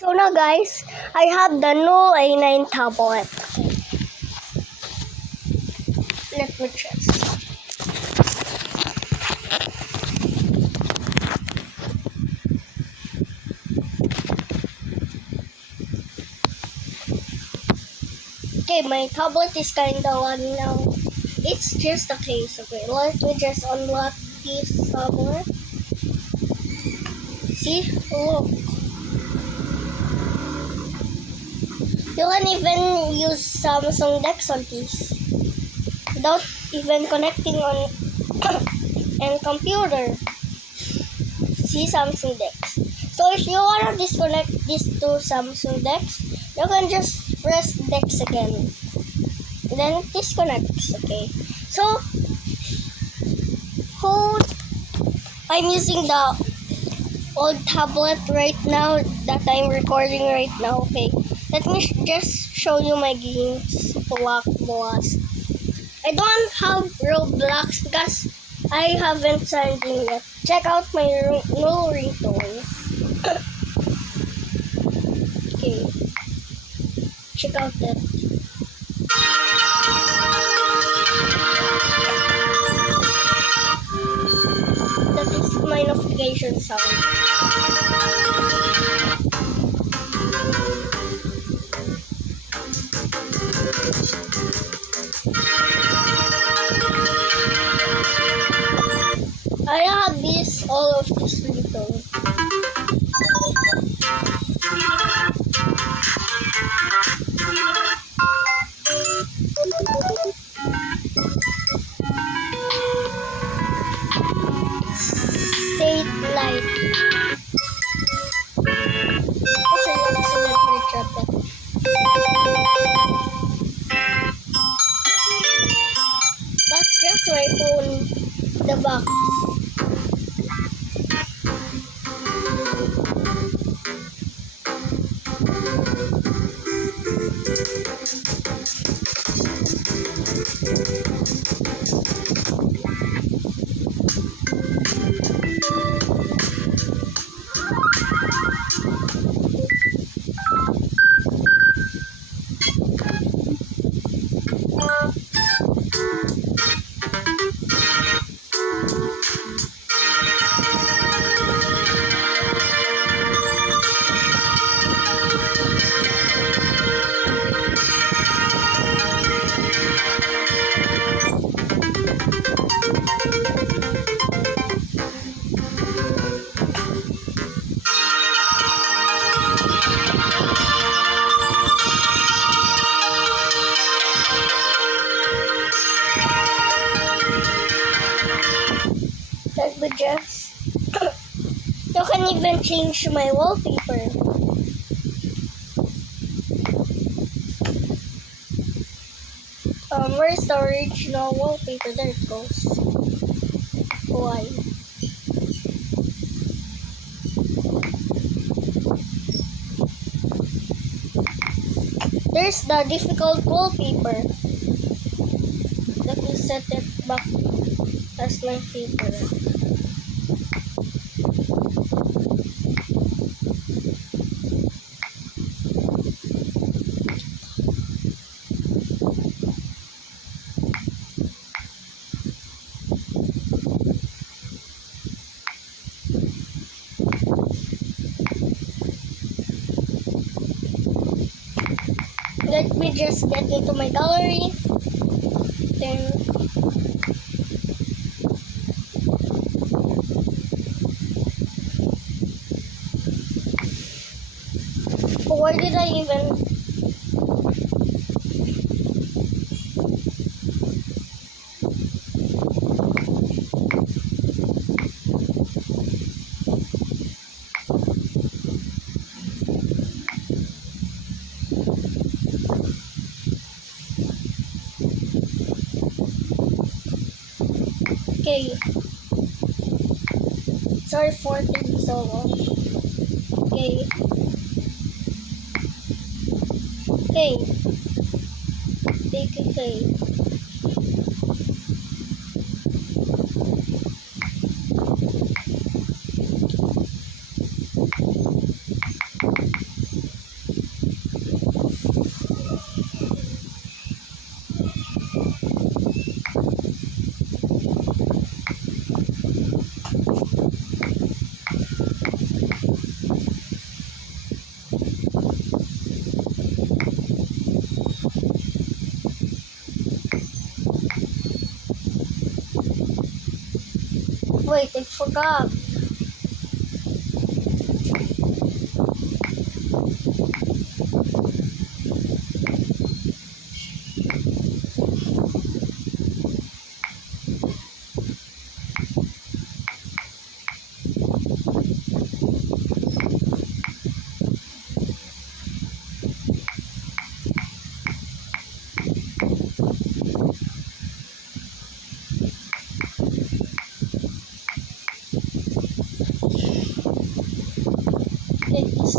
So now guys, I have the new A9 tablet. Let me test. Okay, my tablet is kinda lagging now. It's just a case, okay? Let me just unlock this tablet. See? Look. You can even use Samsung Dex on this without even connecting on a computer. See Samsung Dex. So if you wanna disconnect this to Samsung Dex, you can just press Dex again. Then it disconnects, okay? So hold I'm using the old tablet right now that I'm recording right now, okay? Let me just show you my games. Block Blast. I don't have Roblox because I haven't signed in yet. Check out my new ringtone. Okay, check out that. That is my notification sound. I have all of this ringtone. State light. Okay, let's let me try that. That's just my phone. The back. Let me just. You can even change my wallpaper. Where's the original wallpaper? There it goes. Why? There's the difficult wallpaper. Let me set it back as my favorite. Let me just get into my gallery. Then where did I even? Okay. Sorry for taking so long. Okay. Okay. Okay. Wait, I forgot. Like this.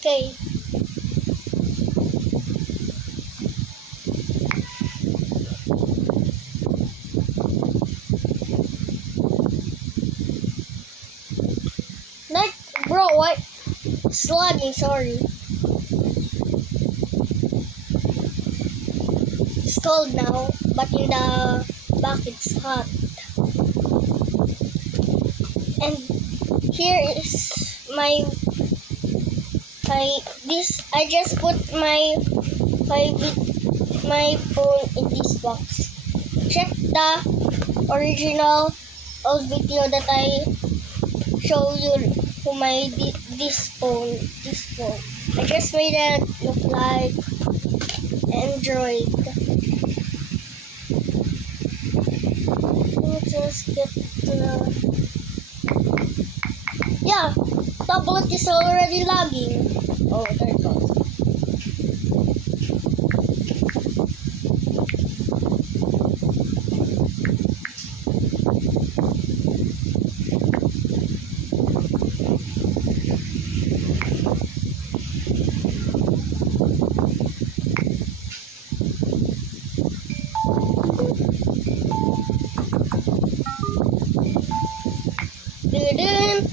Okay. Like, bro, what? It's lagging, sorry. It's cold now, but in the back it's hot. And here is I just put my phone in this box. Check the original old video that I show you who made this phone. I just made it look like Android. Let me just get the... Yeah, tablet is already lagging. Oh, there it goes. Didn't.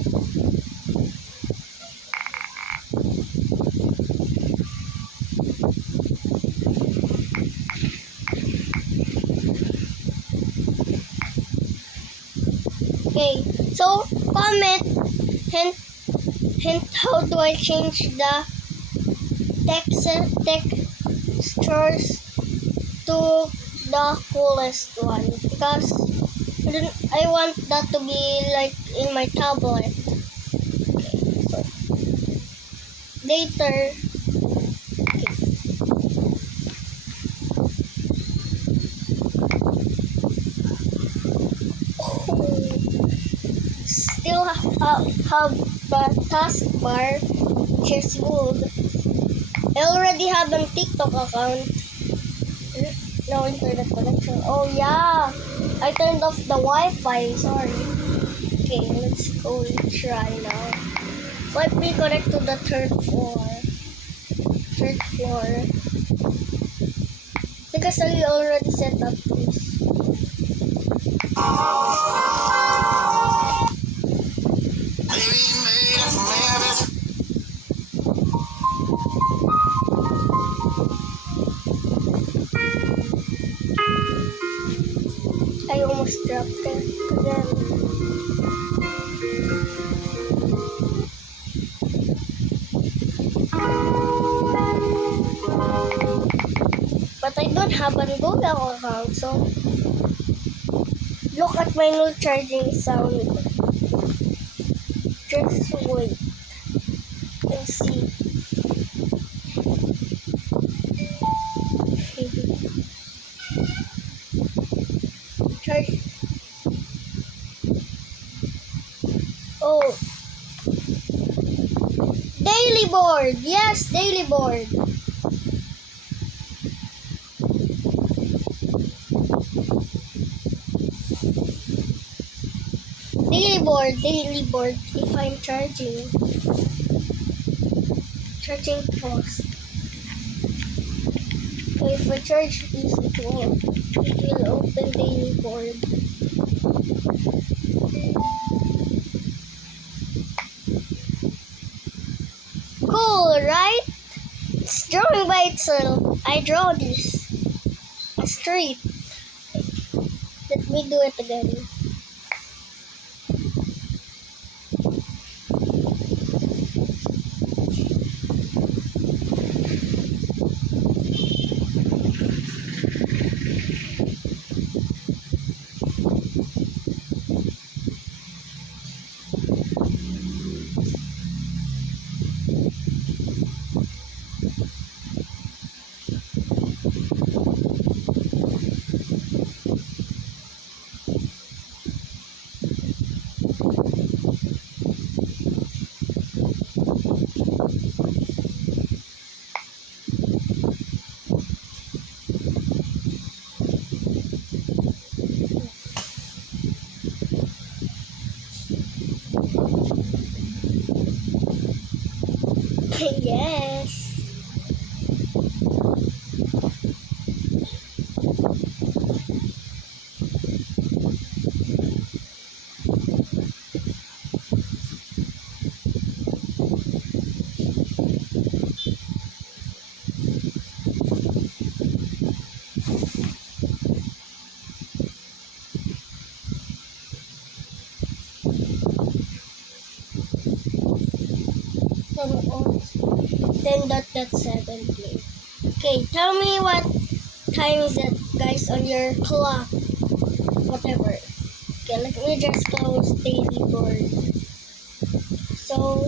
Okay, so comment hint how do I change the textures to the coolest one, because I want that to be like in my tablet. Okay, so later. Still have the taskbar, which is good. I already have a TikTok account. No internet connection. Oh yeah, I turned off the Wi-Fi. Sorry. Okay, let's go and try now. Let me connect to the third floor. Because I already set up this. I almost dropped it again. But I don't have a Google account, so look at my new charging sound. Just wait and see. Charge. Oh, daily board. Yes, daily board. Daily board. If I'm charging post. So if I charge this, it will open daily board. Cool, right? It's drawing by itself. I draw this straight. Let me do it again. Yes. Then dot 17. Okay, tell me what time is it, guys, on your clock? Whatever. Okay, let me just close daily board. So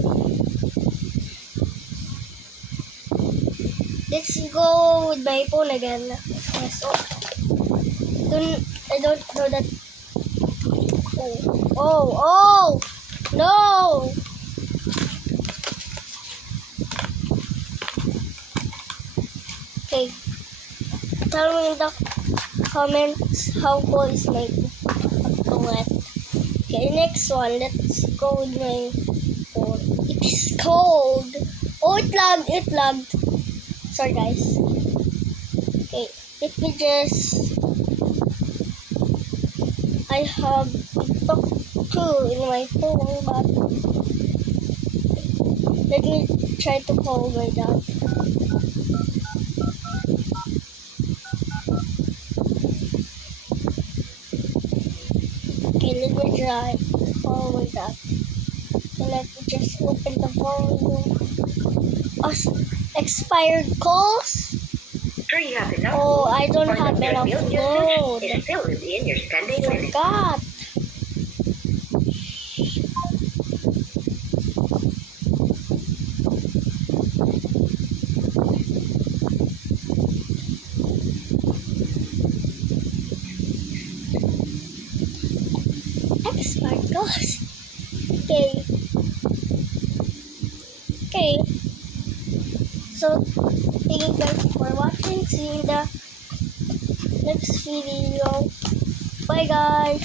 let's go with my phone again. Yes. Oh, I don't know that. Oh, no! Okay, tell me in the comments how cold is my wet. Okay, next one. Let's go with my phone. It is cold. Oh, it lagged. Sorry, guys. Okay, let me just. I have TikTok too in my phone, but let me try to call my dad. Okay, let me try to call my dad. So let me just open the volume. Expired calls? Sure you have enough Oh, food, I don't or have that your enough meal load. usage is still within your spending limit. Forgot. Expired calls. Okay. Okay. So, thank you guys for watching. See you in the next video. Bye, guys.